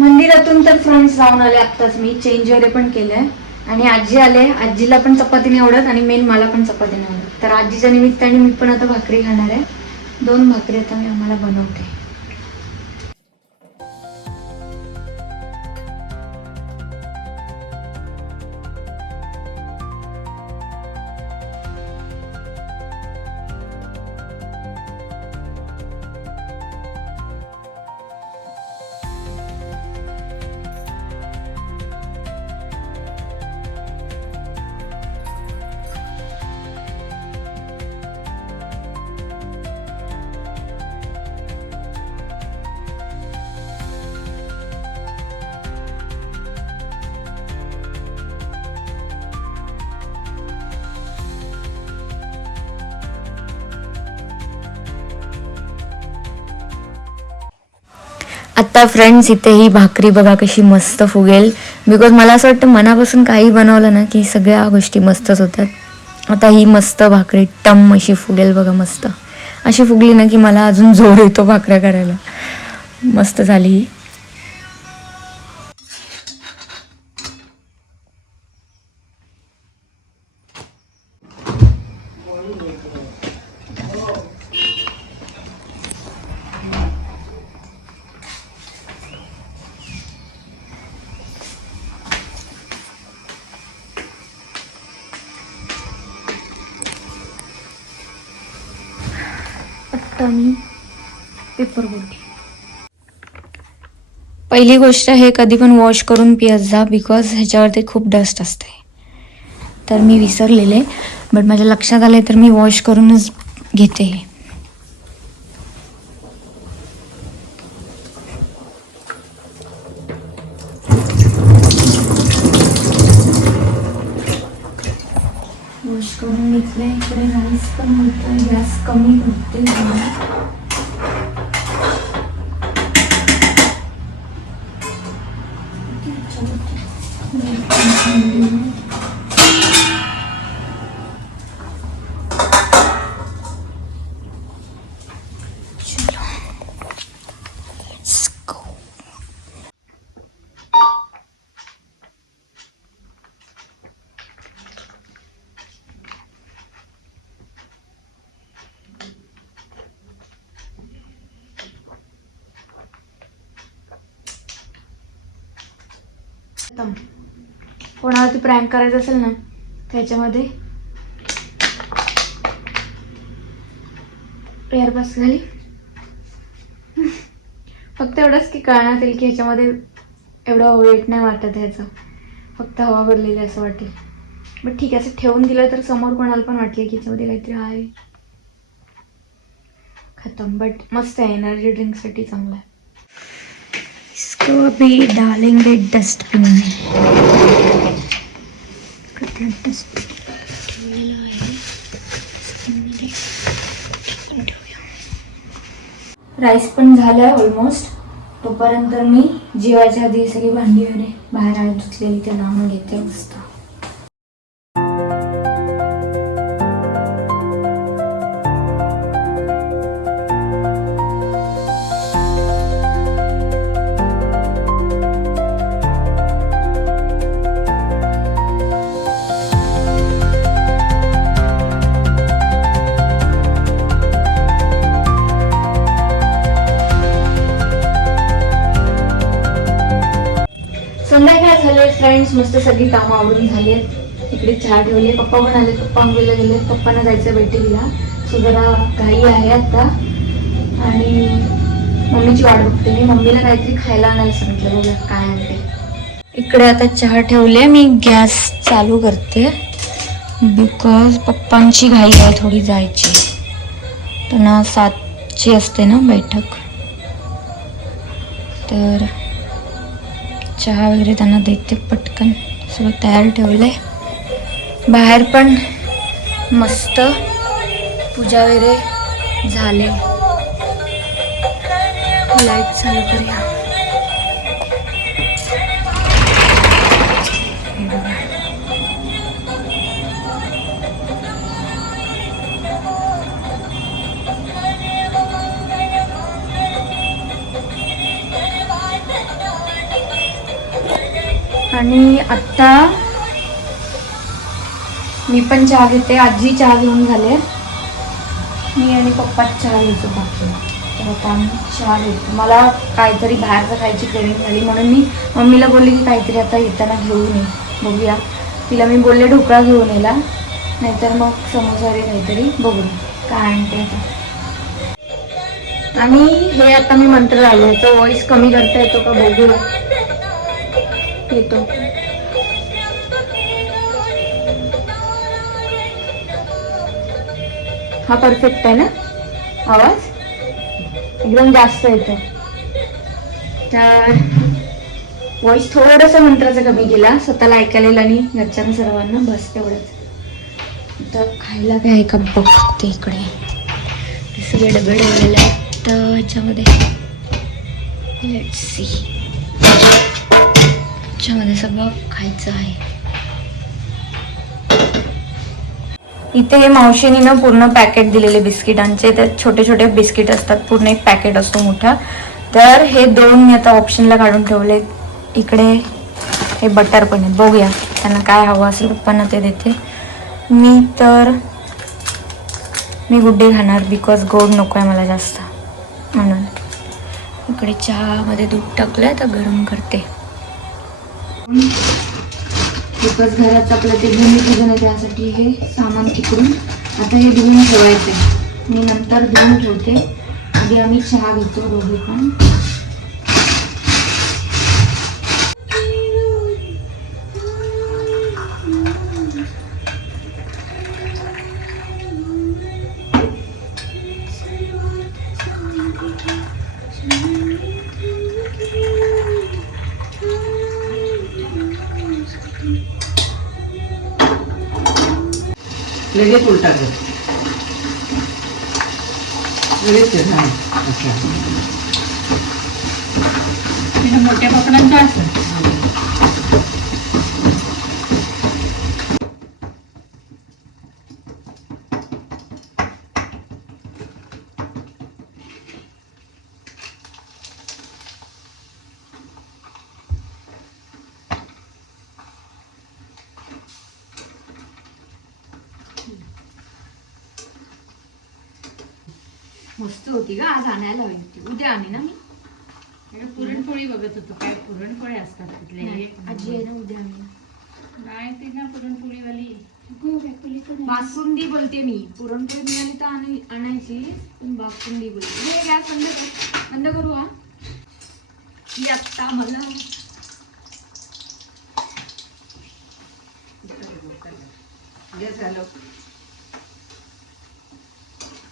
मंदिरातून तर फ्रेंड्स जाऊन आले आत्ताच. मी चेंज वगैरे पण केलंय आणि आजी आले. आजीला पण चपाती नाही आवडत आणि मेन मला पण चपाती नाही आवडत. तर आजीच्या निमित्ताने मी पण आता भाकरी खाणार आहे. 2 भाकरी आता मी आम्हाला बनवते. आता फ्रेंड्स इथे ही भाकरी बघा कशी मस्त फुगेल. बिकॉज मला असं वाटतं मनापासून काही बनवलं ना की सगळ्या गोष्टी मस्तच होतात. आता ही मस्त भाकरी टम अशी फुगेल बघा. मस्त अशी फुगली ना की मला अजून जोर येतो भाकऱ्या करायला. मस्त झाली ही. आता मी पेपर बोलते. पहिली गोष्ट हे कधी पण वॉश करून पित जा. बिकॉज ह्याच्यावरती खूप डस्ट असते. तर मी विसरलेले बट माझ्या लक्षात आले तर मी वॉश करूनच घेते हे. वॉश करून घेतले. इकडे राईस पण होतोय. गॅस कमी होते. कोणावरती प्रँक करायचं असेल ना त्याच्यामध्ये एअरबस झाली. फक्त एवढंच की कळण्यात येईल की ह्याच्यामध्ये एवढं वेट नाही वाटत ह्याचं. फक्त हवा भरलेली असं वाटेल. बट ठीक आहे, असं ठेवून दिलं तर समोर कोणाला पण वाटले की ह्याच्यामध्ये काहीतरी आहे. खतम. बट मस्त आहे. एनर्जी ड्रिंकसाठी चांगला आहे. इसको अभी डालेंगे डस्टबिन में. राईस पण झालाय ऑलमोस्ट. तोपर्यंत मी जेवायच्या आधी सगळी भांडी वगैरे बाहेर आली धुतलेली ते लावून घेते मस्त. संध्याकाळ झाले फ्रेंड्स. मस्त सगळी कामं आवडून झालेत. इकडे चहा ठेवले. पप्पा पण आले. पप्पा आंघोळीला गेले. पप्पांना जायचं बैठकीला. सो जरा घाई आहे आता आणि मम्मीची वाट बघते मी. मम्मीला काहीतरी खायला आणायला सांगितलं. बघा काय आणते. इकडे आता चहा ठेवले. मी गॅस चालू करते बिकॉज पप्पांची घाई आहे थोडी जायची. त्यांना 7ची असते ना बैठक. तर चहा वगैरे त्यांना देते पटकन. सगळं तयार ठेवलंय. बाहेर पण मस्त पूजा वगैरे झाले. लाईट चालू करूया. आणि आत्ता मी पण चहा घेते. आजी चहा घेऊन झाले. मी आणि पप्पा चहा घ्यायचो बाकी. तर आता आम्ही चहा घेतो. मला काहीतरी बाहेरचं खायची क्रेविंग झाली म्हणून मी मम्मीला बोलले की काहीतरी आता येताना घेऊन ये. बघूया. तिला मी बोलले ढोकळा घेऊन यायला, नाहीतर मग समोसा वगैरे काहीतरी बघू काय आणते आता. आणि हे आता मी मंत्र लावलं, ह्याचा व्हॉइस कमी करता येतो का बघूया. येतो. हा परफेक्ट आहे ना आवाज? एकदम जास्त येतो. तर व्हॉइस थोडंसं मंत्राचा कमी केला स्वतःला ऐकायला आणि घरच्यांना सर्वांना, बस तेवढंच. आता खायला काय आहे का बघते. इकडे सगळे डबे ठेवलेले आहेत तर ह्याच्यामध्ये लेट्स सी, ह्याच्यामध्ये सगळं खायचं आहे. इथे हे मावशीने ना पूर्ण पॅकेट दिलेले बिस्किटांचे. तर छोटे छोटे बिस्किट असतात, पूर्ण एक पॅकेट असतो मोठा. तर हे 2 मी आता ऑप्शनला काढून ठेवले. इकडे हे बटर पण आहे, बघूया त्यांना काय हवं असेल पप्पांना ते देते. मी गुड्डे खाणार बिकॉज गोड नको आहे मला जास्त म्हणून. इकडे चहामध्ये दूध टाकलंय तर गरम करते. बिकॉज घराचं आपलं ते भूमिपूजन आहे त्यासाठी हे सामान तिकडून आता हे धुवून ठेवायचे. मी नंतर धुवून ठेवते. आधी आम्ही चहा घेतो दोघे पण. लगेच उलटा कर. लगेच हां. अच्छा. मोठ्या पकडांचा असं मस्त होती का? आज आणायला हवी होती. उद्या आणे ना मी. पुरणपोळी बघत होतो. काय पुरणपोळी असतात तिथले? आजी आहे ना, उद्या आणे. नाही ती ना पुरणपोळीवाली. बासुंदी बोलते मी. पुरणपोळी मिळाली तर आणायची, पण बासुंदी बोलते. हे गॅस बंद करू. हा ही आत्ता मला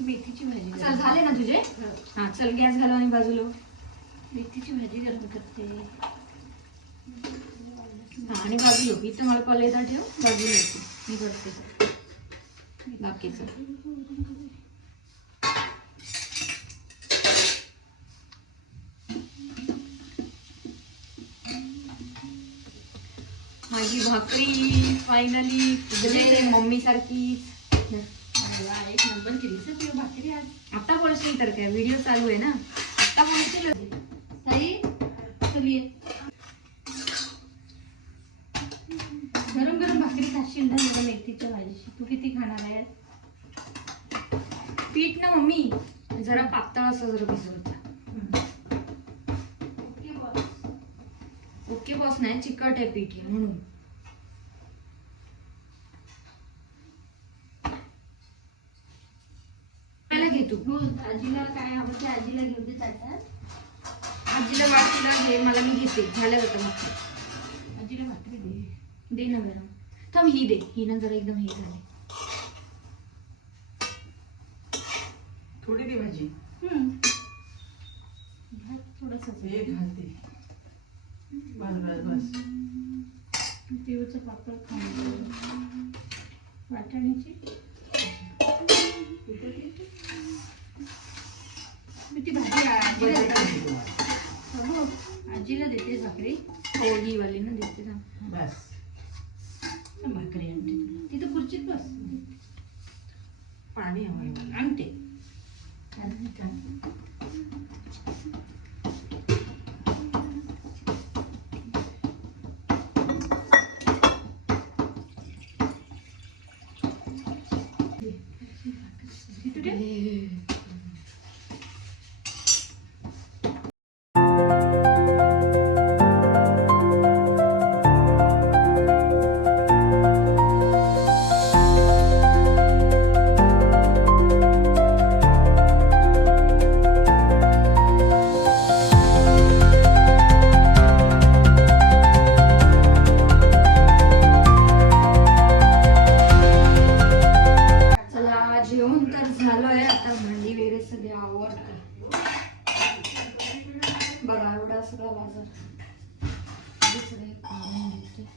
मेथीची भाजी. झाले ना तुझे? हा चल गॅस घालव आणि बाजूला. मेथीची भाजी गरम करते. हा आणि बाजूला इथं मला कॉलेजला ठेव, बाजूला येते मी करते बाकीचं. माझी भाकरी फायनली मम्मी सारखी. एक नंबर केली ती भाकरी आज. आता बोलशील तर काय, व्हिडिओ चालू आहे ना. आता बोलशील ताई चलिए. गरम गरम भाकरी खाशील ना जरा मेथीच्या भाजीची. तू किती खाणार आहे? पीठ ना मम्मी जरा पातळ असं जरा भिजवता. ओके बॉस नाही, चिकट आहे पीठ म्हणून. घेतो हो. आजीला काय हवं ते आजीला घेऊ दे ताटात. आजीला वाटलं हे मला मी घेते. झालं होतं मग आजीला भाकरी दे ना गरम. थांब ही दे. ही ना जरा एकदम हे झाले. थोडी दे भाजी. थोडंसं घालते. बस पिवचं पापड खाऊन वाटाण्याची ती भाजी आजीला देते भाकरी. हो ही वाली ना देते ना. बस भाकरी आणते तुला. तिथं खुर्चीत बस. पाणी हवं आणते. दुसरे काढून घेते.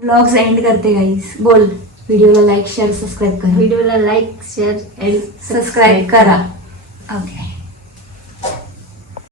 ब्लॉग्स एंड करते गाईस. बोल, व्हिडिओला लाईक शेअर सबस्क्राईब करा. व्हिडिओला लाईक शेअर आणि सबस्क्राईब करा. ओके.